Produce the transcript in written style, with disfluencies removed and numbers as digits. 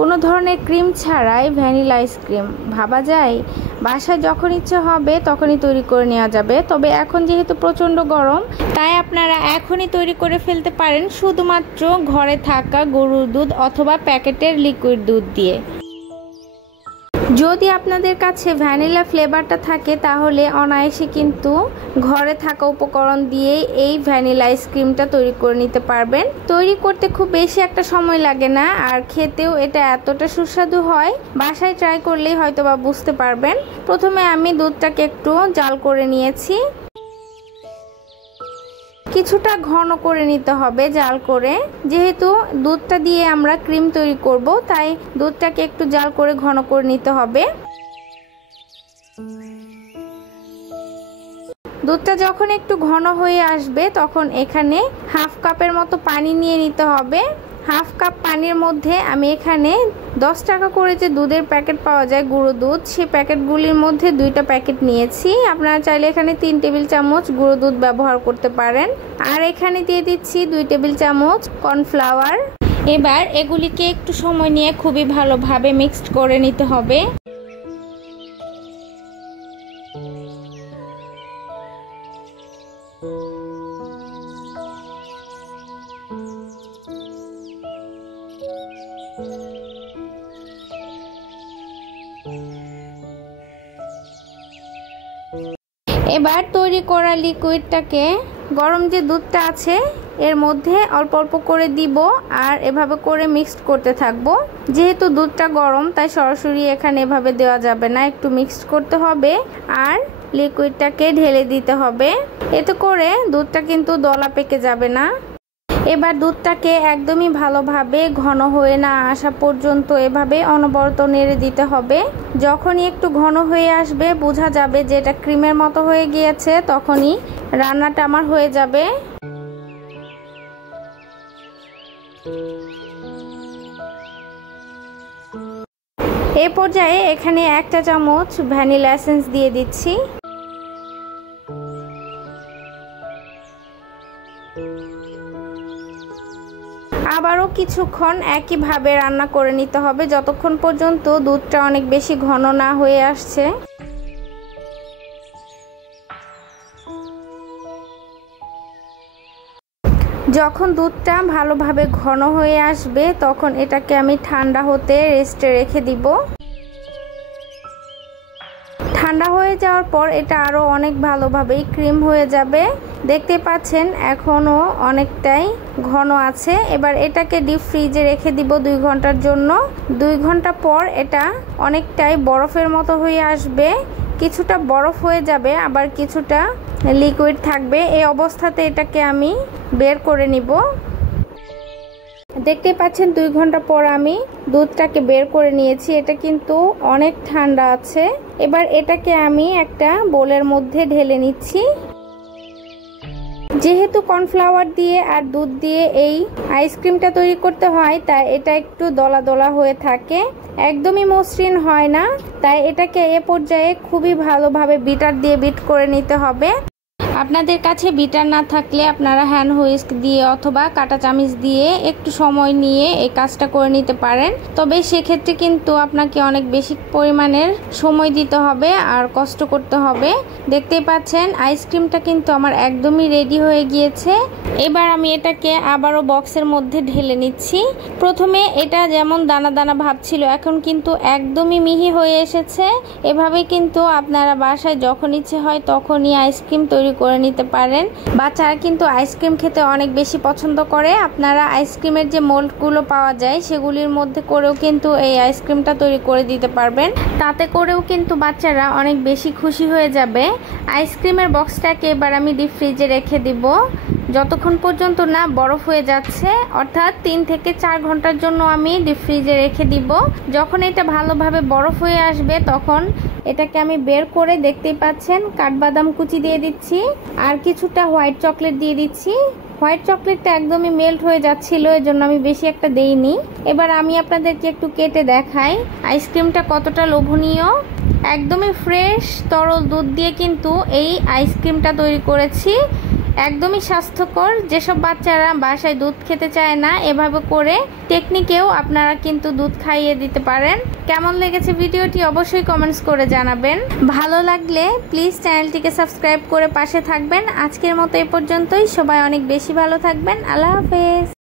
কোনো ধরনের ক্রিম ছাড়াই ভ্যানিলা আইসক্রিম ভাবা যায়? বাসায় যখন ইচ্ছে হবে তখনই তৈরি করে নেওয়া যাবে। তবে এখন যেহেতু প্রচণ্ড গরম, তাই আপনারা এখনই তৈরি করে ফেলতে পারেন শুধুমাত্র ঘরে থাকা গরুর দুধ অথবা প্যাকেটের লিকুইড দুধ দিয়ে। যদি আপনাদের কাছে ভ্যানিলা ফ্লেভারটা থাকে তাহলে অনায়াসে কিন্তু ঘরে থাকা উপকরণ দিয়ে এই ভ্যানিলা আইসক্রিমটা তৈরি করে নিতে পারবেন। তৈরি করতে খুব বেশি একটা সময় লাগে না, আর খেতেও এটা এতটা সুস্বাদু হয়, বাসায় ট্রাই করলেই হয়তোবা বুঝতে পারবেন। প্রথমে আমি দুধটাকে একটু জাল করে নিয়েছি, কিছুটা ঘন করে নিতে হবে জাল করে। যেহেতু দুধটা দিয়ে আমরা ক্রিম তৈরি করব, তাই দুধটাকে একটু জাল করে ঘন করে নিতে হবে। দুধটা যখন একটু ঘন হয়ে আসবে তখন এখানে হাফ কাপের মতো পানি নিয়ে নিতে হবে। হাফ কাপ পানির মধ্যে আমি এখানে 10 টাকা করে যে দুধের প্যাকেট পাওয়া যায় গুঁড়ো দুধ, সেই প্যাকেটগুলির মধ্যে 2টা প্যাকেট নিয়েছি। আপনারা চাইলে এখানে 3 টেবিল চামচ গুঁড়ো দুধ ব্যবহার করতে পারেন। আর এখানে দিয়ে দিচ্ছি 2 টেবিল চামচ কর্নফ্লাওয়ার। এবার এগুলিকে একটু সময় নিয়ে খুবই ভালোভাবে মিক্সড করে নিতে হবে। এবার তৈরি করা লিকুইডটাকে গরম যে দুধটা আছে এর মধ্যে অল্প অল্প করে দিব, আর এভাবে করে মিক্সড করতে থাকবো। যেহেতু দুধটা গরম তাই সরাসরি এখানে এভাবে দেওয়া যাবে না, একটু মিক্সড করতে হবে আর লিকুইডটাকে ঢেলে দিতে হবে। এতে করে দুধটা কিন্তু দলা পেকে যাবে না। এবার দুধটাকে একদমই ভালোভাবে ঘন হয়ে না আসা পর্যন্ত এভাবে অনবরত নেড়ে দিতে হবে। যখনই একটু ঘন হয়ে আসবে, বোঝা যাবে যে এটা ক্রিমের মতো হয়ে গিয়েছে, তখনই রান্নাটা আমার হয়ে যাবে। এই পর্যায়ে এখানে 1 চা চামচ ভ্যানিলা এসেন্স দিয়ে দিচ্ছি। আবারও কিছুক্ষণ একইভাবে রান্না করে নিতে হবে যতক্ষণ পর্যন্ত দুধটা অনেক বেশি ঘন না হয়ে আসছে। যখন দুধটা ভালোভাবে ঘন হয়ে আসবে তখন এটাকে আমি ঠান্ডা হতে রেস্টে রেখে দিব। ঠান্ডা হয়ে যাওয়ার পর এটা আরও অনেক ভালোভাবেই ক্রিম হয়ে যাবে। দেখতে পাচ্ছেন এখনও অনেকটাই ঘন আছে। এবার এটাকে ডিপ ফ্রিজে রেখে দিব 2 ঘন্টার জন্য। 2 ঘন্টা পর এটা অনেকটাই বরফের মতো হয়ে আসবে, কিছুটা বরফ হয়ে যাবে আবার কিছুটা লিকুইড থাকবে। এই অবস্থাতে এটাকে আমি বের করে নিব। দেখতে পাচ্ছেন 2 ঘন্টা পর আমি দুধটাকে বের করে নিয়েছি। এটা কিন্তু অনেক ঠান্ডা আছে। এবার এটাকে আমি একটা বোলের মধ্যে ঢেলে নিচ্ছি। যেহেতু কর্নফ্লাওয়ার দিয়ে আর দুধ দিয়ে এই আইসক্রিমটা তৈরি করতে হয়, তাই এটা একটু দলা দলা হয়ে থাকে, একদমই মসৃণ হয় না। তাই এটাকে এ পর্যায়ে খুবই ভালোভাবে বিটার দিয়ে বিট করে নিতে হবে। আপনাদের কাছে বিটার না থাকলে আপনারা হ্যান্ড হুইস্ক দিয়ে অথবা কাঁটা চামিচ দিয়ে একটু সময় নিয়ে এই কাজটা করে নিতে পারেন। তবে সেক্ষেত্রে কিন্তু আপনাকে অনেক বেশি পরিমাণের সময় দিতে হবে আর কষ্ট করতে হবে। দেখতেই পাচ্ছেন আইসক্রিমটা কিন্তু আমার একদমই রেডি হয়ে গিয়েছে। এবার আমি এটাকে আবারও বক্সের মধ্যে ঢেলে নিচ্ছি। প্রথমে এটা যেমন দানা দানা ভাব ছিল, এখন কিন্তু একদমই মিহি হয়ে এসেছে। এভাবে কিন্তু আপনারা বাসায় যখন ইচ্ছে হয় তখনই আইসক্রিম তৈরি করে নিতে পারেন। বাচ্চারা কিন্তু আইসক্রিম খেতে অনেক বেশি পছন্দ করে। আপনারা আইসক্রিমের যে মোল্ডগুলো পাওয়া যায় সেগুলির মধ্যে করেও কিন্তু এই আইসক্রিমটা তৈরি করে দিতে পারবেন। তাতে করেও কিন্তু বাচ্চারা অনেক বেশি খুশি হয়ে যাবে। আইসক্রিমের বক্সটাকে এবার আমি ডিপ ফ্রিজে রেখে দিব যতক্ষণ পর্যন্ত না বরফ হয়ে যাচ্ছে, অর্থাৎ 3 থেকে 4 ঘন্টার জন্য আমি ডিপ ফ্রিজে রেখে দিব। যখন এটা ভালোভাবে বরফ হয়ে আসবে তখন এটাকে আমি বের করে, দেখতেই পাচ্ছেন কাঠবাদাম কুচি দিয়ে দিচ্ছি আর কিছুটা হোয়াইট চকলেট দিয়ে দিচ্ছি। হোয়াইট চকলেটটা একদমই মেল্ট হয়ে যাচ্ছিল, এজন্য আমি বেশি একটা দেইনি। এবার আমি আপনাদেরকে একটু কেটে দেখাই আইসক্রিমটা কতটা লোভনীয়। একদমই ফ্রেশ তরল দুধ দিয়ে কিন্তু এই আইসক্রিমটা তৈরি করেছি। একদমই স্বাস্থ্যকর। যেসব বাচ্চারা বাসায় দুধ খেতে চায় না, এভাবে করে টেকনিকেও আপনারা কিন্তু দুধ খাইয়ে দিতে পারেন। কেমন লেগেছে ভিডিওটি অবশ্যই কমেন্টস করে জানাবেন। ভালো লাগলে প্লিজ চ্যানেলটিকে সাবস্ক্রাইব করে পাশে থাকবেন। আজকের মতো এ পর্যন্তই। সবাই অনেক বেশি ভালো থাকবেন। আল্লাহ হাফেজ।